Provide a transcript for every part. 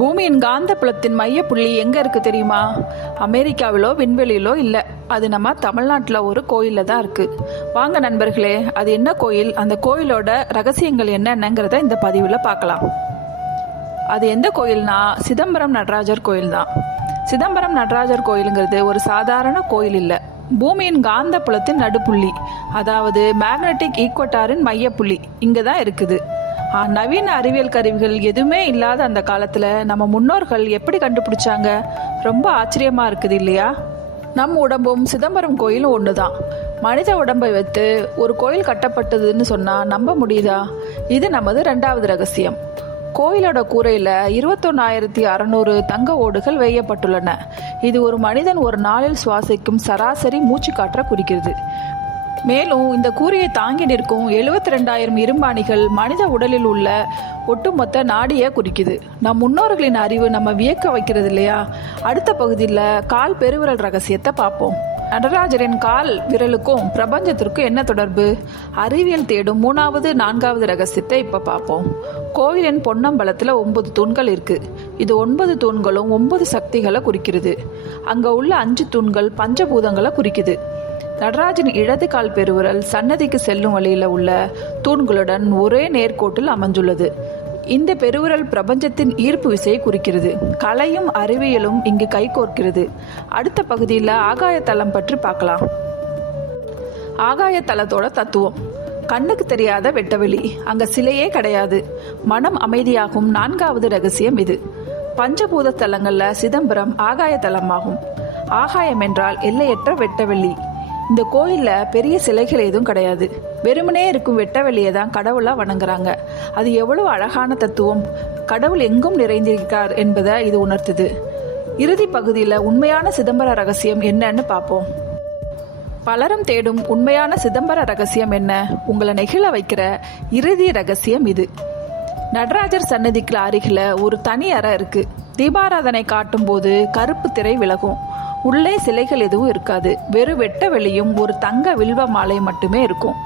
பூமியின் காந்த புலத்தின் மையப்புள்ளி எங்க இருக்கு தெரியுமா? அமெரிக்காவிலோ விண்வெளியிலோ இல்லை, அது நம்ம தமிழ்நாட்டில் ஒரு கோயிலில் தான் இருக்கு. வாங்க நண்பர்களே, அது என்ன கோயில், அந்த கோயிலோட ரகசியங்கள் என்னென்னங்கிறத இந்த பதிவில் பார்க்கலாம். அது எந்த கோயில்னா சிதம்பரம் நடராஜர் கோயில் தான். சிதம்பரம் நடராஜர் கோயிலுங்கிறது ஒரு சாதாரண கோயில் இல்லை, பூமியின் காந்த புலத்தின் நடுப்புள்ளி, அதாவது மேக்னெட்டிக் ஈக்குவட்டாரின் மையப்புள்ளி இங்கே தான் இருக்குது. நவீன அறிவியல் கருவிகள் எதுவுமே இல்லாத அந்த காலத்தில் நம்ம முன்னோர்கள் எப்படி கண்டுபிடிச்சாங்க? ரொம்ப ஆச்சரியமா இருக்குது இல்லையா? நம் உடம்பும் சிதம்பரம் கோயிலும் ஒன்று தான். மனித உடம்பை வைத்து ஒரு கோயில் கட்டப்பட்டதுன்னு சொன்னால் நம்ப முடியுதா? இது நமது 2வது ரகசியம். கோயிலோட கூரையில் 21,600 தங்க ஓடுகள் வேயப்பட்டுள்ளன. இது ஒரு மனிதன் ஒரு நாளில் சுவாசிக்கும் சராசரி மூச்சு காற்றை குறிக்கிறது. மேலும் இந்த கூரையை தாங்கி நிற்கும் 72,000 இரும்பாணிகள் மனித உடலில் உள்ள ஒட்டுமொத்த நாடியை குறிக்குது. நம் முன்னோர்களின் அறிவு நம்ம வியக்க வைக்கிறது இல்லையா? அடுத்த பகுதியில் கால் பெருவிரல் ரகசியத்தை பார்ப்போம். நடராஜரின் கால் விரலுக்கும் பிரபஞ்சத்திற்கும் என்ன தொடர்பு? அறிவியல் தேடும் 3வது 4வது ரகசியத்தை இப்ப பார்ப்போம். கோயிலின் பொன்னம்பலத்துல 9 தூண்கள் இருக்கு. இது 9 தூண்களும் 9 சக்திகளை குறிக்கிறது. அங்க உள்ள 5 தூண்கள் பஞ்சபூதங்களை குறிக்குது. நடராஜன் இடது கால் பெருவிரல் சன்னதிக்கு செல்லும் வழியில உள்ள தூண்களுடன் ஒரே நேர்கோட்டில் அமைஞ்சுள்ளது. இந்த பெருவிரல் பிரபஞ்சத்தின் ஈர்ப்பு விசையை குறிக்கிறது. கலையும் அறிவியலும் இங்கு கைகோர்க்கிறது. அடுத்த பகுதியில் ஆகாய தலம் பற்றி பார்க்கலாம். ஆகாய தலத்தோட தத்துவம்: கண்ணுக்கு தெரியாத வெட்டவெளி, அங்க சிலையே கிடையாது, மனம் அமைதியாகும் 4வது ரகசியம் இது. பஞ்சபூத தலங்கள்ல சிதம்பரம் ஆகாய தலமாகும். ஆகாயம் என்றால் எல்லையற்ற வெட்டவெளி. இந்த கோயில்ல பெரிய சிலைகள் எதுவும் கிடையாது, வெறுமனே இருக்கும் வெட்டவெளியை தான் கடவுளா வணங்குறாங்க. அது எவ்வளவு அழகான தத்துவம்! கடவுள் எங்கும் நிறைந்திருக்கிறார் என்பதை இது உணர்த்துது. இறுதி பகுதியில் உண்மையான சிதம்பர ரகசியம் என்னன்னு பார்ப்போம். பலரும் தேடும் உண்மையான சிதம்பர ரகசியம் என்ன? உங்களை நெகிழ வைக்கிற இறுதி ரகசியம் இது. நடராஜர் சன்னதிக்கு அருகில ஒரு தனி அறை இருக்கு. தீபாராதனை காட்டும் போது கருப்பு திரை விலகும். உள்ளே சிலைகள் எதுவும் இருக்காது, வெறும் வெட்ட வெளியும் ஒரு தங்க வில்வ மாலை மட்டுமே இருக்கும்.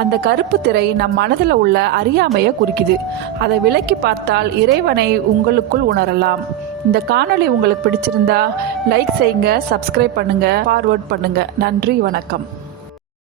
அந்த கருப்பு திரை நம் மனதில் உள்ள அறியாமையை குறிக்குது. அதை விலக்கி பார்த்தால் இறைவனை உங்களுக்குள் உணரலாம். இந்த காணொளி உங்களுக்கு பிடிச்சிருந்தா லைக் செய்யுங்க, சப்ஸ்கிரைப் பண்ணுங்க, ஃபார்வர்ட் பண்ணுங்க. நன்றி, வணக்கம்.